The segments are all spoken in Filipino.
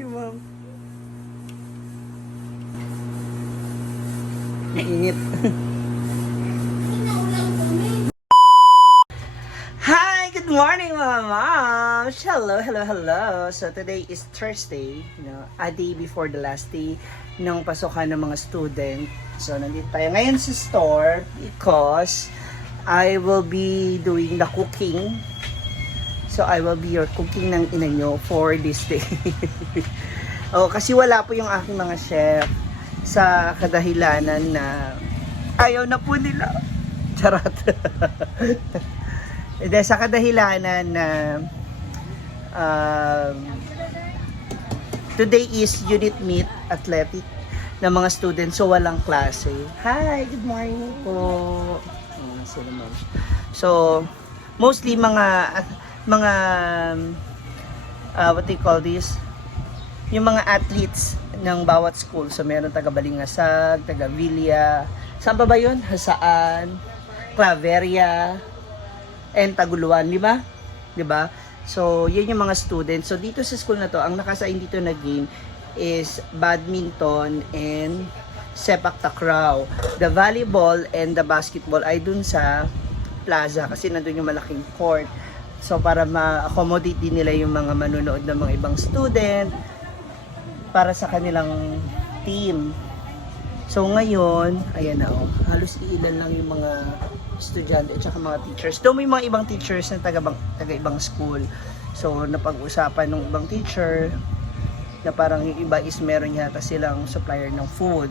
Sige, ma'am. Mainit. Hi! Good morning, mga moms! Hello, hello, hello! So, today is Thursday, a day before the last day ng pasukan ng mga student. So, nandito tayo ngayon sa store because I will be doing the cooking. So, I will be your cooking ng ina nyo for this day. Kasi wala po yung aking mga chef sa kadahilanan na ayaw na po nila. Charot. Dahil sa kadahilanan na today is unit meet athletic ng mga students, so walang klase. Hi, good morning po. So, mostly mga what do you call this? Yung mga athletes ng bawat school. So, meron taga Balingasag, taga Villa. Saan pa ba yun? Hasaan, Claveria, and Taguluan, di ba? Di ba? So, yun yung mga students. So, dito sa school na to, ang nakasain dito na game is badminton and sepak takraw. The volleyball and the basketball ay dun sa plaza kasi nandun yung malaking court. So, para ma-accommodate din nila yung mga manunood ng mga ibang student para sa kanilang team. So, ngayon, ayan na halos iilan lang yung mga estudyante at saka mga teachers. Though may mga ibang teachers na taga ibang school. So, napag-usapan ng ibang teacher na parang yung iba is meron yata silang supplier ng food.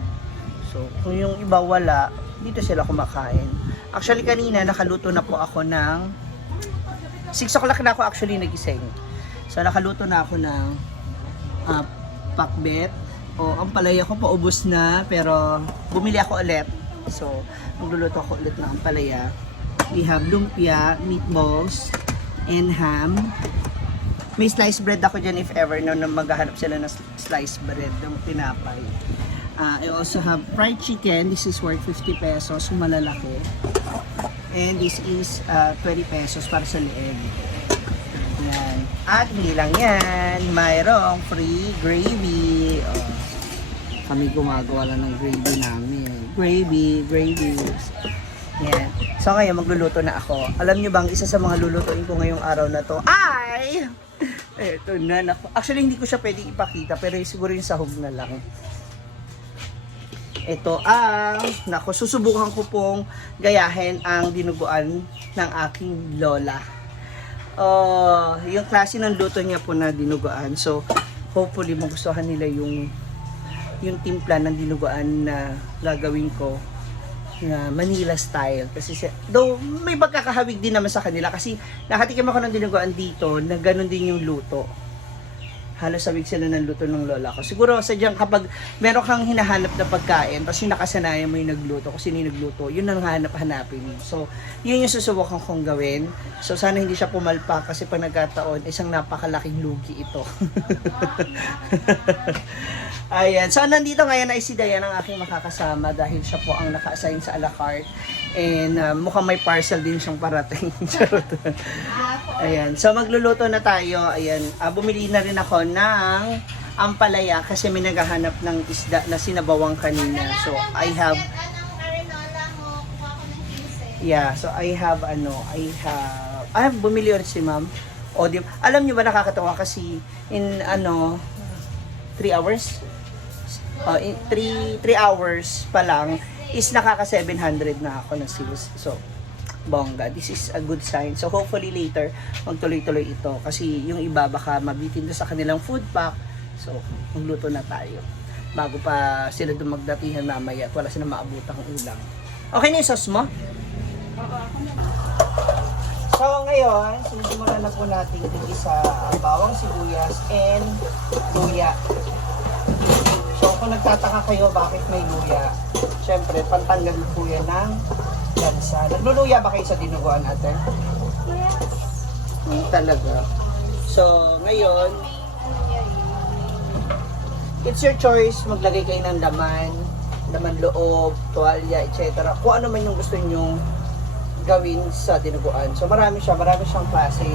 So, kung yung iba wala, dito sila kumakain. Actually, kanina nakaluto na po ako ng 6 o'clock na ako actually nagising. So, nakaluto na ako ng pakbet. Ang palaya ko paubos na, pero bumili ako ulit. So, magluluto ako ulit ng palaya. We have lumpia, meatballs, and ham. May sliced bread ako dyan if ever na maghahanap sila ng sliced bread ng tinapay. I also have fried chicken. This is worth 50 pesos, malalaki. And this is 20 pesos para sa leeg. Yan. At hindi lang yan, mayroong free gravy. Kami gumagawa lang ng gravy namin. Gravy. Yan. So ngayon magluluto na ako. Alam nyo bang isa sa mga lulutuin ko ngayong araw na to ay eto na. Actually hindi ko siya pwedeng ipakita pero siguro yung sahog na lang. Ito susubukan ko pong gayahin ang dinuguan ng aking lola. Yung klase ng luto niya po na dinuguan. So, hopefully magustuhan nila yung timpla ng dinuguan na gagawin ko na Manila style. Kasi though may pagkakahawig din naman sa kanila kasi nakatikim ako ng dinuguan dito na ganun din yung luto. Halos sabik sila ng luto ng lola ko. Siguro sadyang kapag meron kang hinahanap na pagkain, tapos yung nakasanayan mo yung nagluto, kasi yung nagluto, yun ang hanap-hanapin mo. So, yun yung susubukan kong gawin. So, sana hindi siya pumalpak kasi pag nagkataon, isang napakalaking lugi ito. Ayan. So, nandito ngayon ay si Dayan ang aking makakasama dahil siya po ang naka-assign sa a la carte. And mukhang may parcel din siyang parating. Ayan. So, magluluto na tayo. Ayan. Bumili na rin ako ng ampalaya kasi may naghahanap ng isda na sinabawang kanina. So, I have bumili ulit si ma'am. Alam niyo ba nakakatawa kasi in 3 hours? In 3 hours pa lang is nakaka 700 na ako na sales. So, bongga. This is a good sign. So, hopefully later, magtuloy-tuloy ito. Kasi yung iba baka mabitin na sa kanilang food pack. So, magluto na tayo. Bago pa sila dumagdatihan mamaya at wala silang maabutang ulam. Okay na yung sauce mo? So, ngayon, sinimulan na po natin sa bawang sibuyas and luya. So, kung nagtataka kayo bakit may luya, syempre, pantanggal po yan ng lansa. Nagluluya ba kayo sa dinuguan natin? Talaga. So, ngayon, it's your choice. Maglagay kayo ng laman loob, tuwalya, etc. Kung ano man yung gusto nyong gawin sa dinuguan. So, marami siyang klase.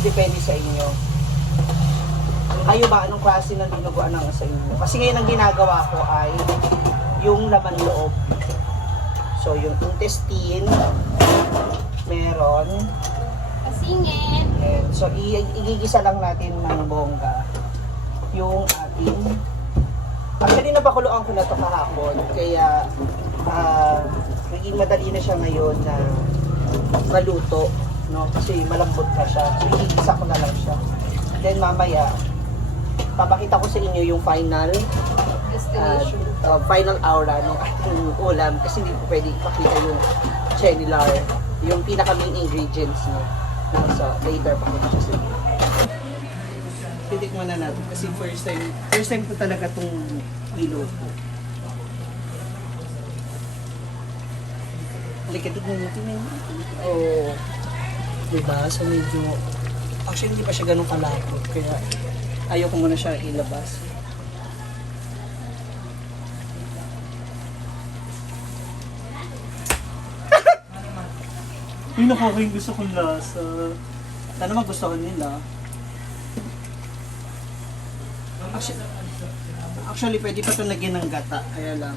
Depende sa inyo. Kayo ba, anong klase ng dinuguan ang sa inyo? Kasi ngayon ang ginagawa ko ay yung laman loob. So, yung intestine, meron. Kasingit. And so, igigisa lang natin ng bongga yung ating... Actually, napakuluan ko na ito kahapon. Kaya, naging madali na siya ngayon na maluto. No? Kasi malambot na siya. So, igigisa ko na lang siya. Then, mamaya, papakita ko sa inyo yung final final aura ng ating ulam kasi hindi ko pwede ipakita yung cheddar, yung pinaka main ingredients niya. So, later pakita ko sa inyo. Titikman na natin kasi first time ko talaga itong niluto. Halika, tignan natin na yun. Oo. Diba? So medyo, actually hindi pa siya ganun kalapot kaya ayaw ko muna siya ilabas. Yung nakakain gusto kong lasa. Sana magustuhan nila. Actually, pwede pa ito lagyan ng gata. Kaya lang.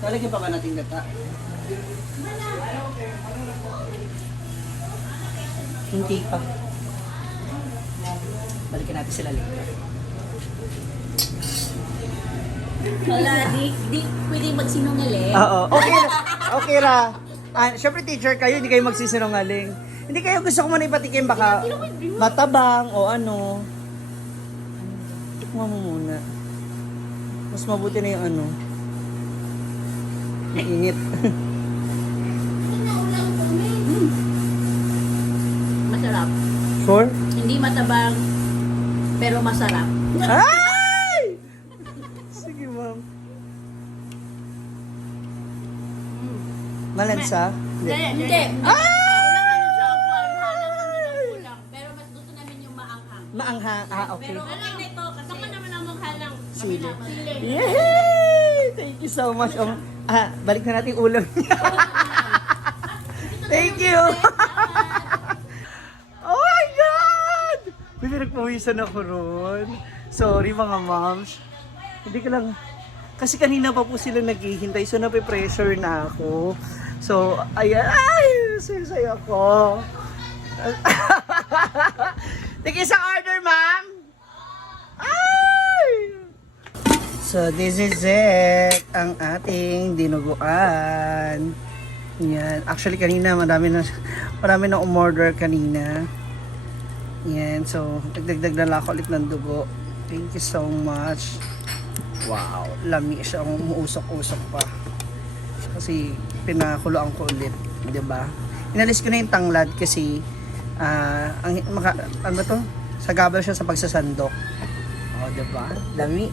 Lalagyan pa ba natin gata? Hindi pa. Balikan natin sila later. Wala, di pwede magsinungaling. Oo, okay ra. Okay ra. Siyempre teacher kayo, hindi kayo magsisinungaling. Hindi kayo gusto ko muna ipatikim baka matabang o ano. Tikman mo muna. Mas mabuti na yung ano. Mainit. Masarap. Sure? Hindi matabang, pero masarap. Ay! Sige ma'am. Malansa? Hindi. Ay! Pero mas gusto namin yung maanghang. Maanghang. Okay. Pero okay na ito kasi baka naman ang manghalang. Sili. Yay! Thank you so much. Balik na natin yung ulam niya. Thank you! Oh my God! May pinagpawisan ako ron. Sorry mga moms. Hindi ko lang... Kasi kanina pa po sila naghihintay, so nape-pressure na ako. So, ayan. Ay! Sayo ako. Thank you sa order, ma'am! Ay! So, this is it. Ang ating dinuguan. Yan. Actually, kanina marami na umorder kanina. Yan. So, dagdag na lang ako ulit ng dugo. Thank you so much. Wow. Lami siya. Umuusok-usok pa. Kasi, pinakuloan ko ulit. Diba? Inalis ko na yung tanglad kasi ano to? Sagabal siya sa pagsasandok. O, diba? Lami.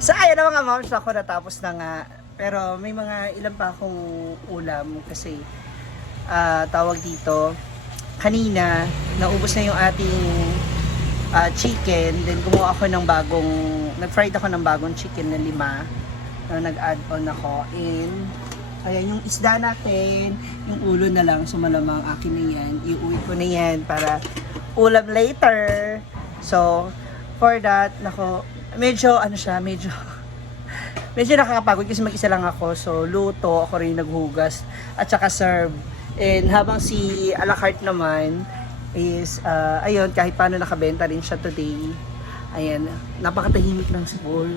So, ayun na mga moms. Ako natapos na nga. Pero may mga ilan pa akong ulam kasi tawag dito, kanina, naubos na yung ating chicken. Then gumawa ako ng nag-fried ako ng bagong chicken na 5 na nag-add on ako. And ayan yung isda natin, yung ulo na lang, so malamang akin na yan. Iuwi ko na yan para ulam later. So, for that, medyo nakakapagod kasi mag-isa lang ako. So, luto, ako rin naghugas at saka serve. And habang si a la carte naman is, ayun, kahit paano nakabenta rin siya today. Ayan, napakatahimik ng school.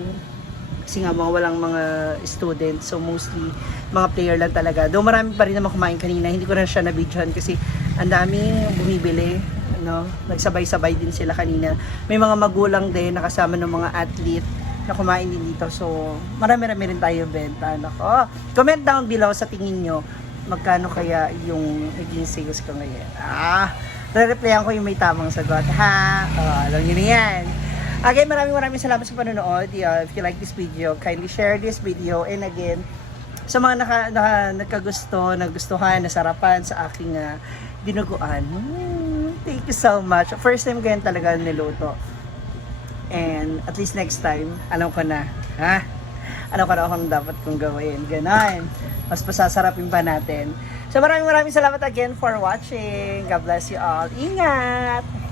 Kasi nga walang mga students. So, mostly, mga player lang talaga. Though marami pa rin naman kumain kanina. Hindi ko na siya nabidyohan kasi ang daming bumibili. Nagsabay-sabay din sila kanina. May mga magulang din nakasama ng mga athlete na kumain din dito. So, marami-rami rin tayo benta. Nako. Comment down below sa tingin nyo, magkano kaya yung naging sales ko ngayon. Re-replyan ko yung may tamang sagot. Alam nyo na yan. Again, maraming salamat sa panonood. If you like this video, kindly share this video. And again, sa mga nagustuhan, nasarapan sa aking dinuguan. Thank you so much. First time ko yan talaga niluto. And at least next time, alam ko na. Alam ko na kung dapat kong gawin. Ganon. Mas pasasarapin pa natin. So maraming salamat again for watching. God bless you all. Ingat!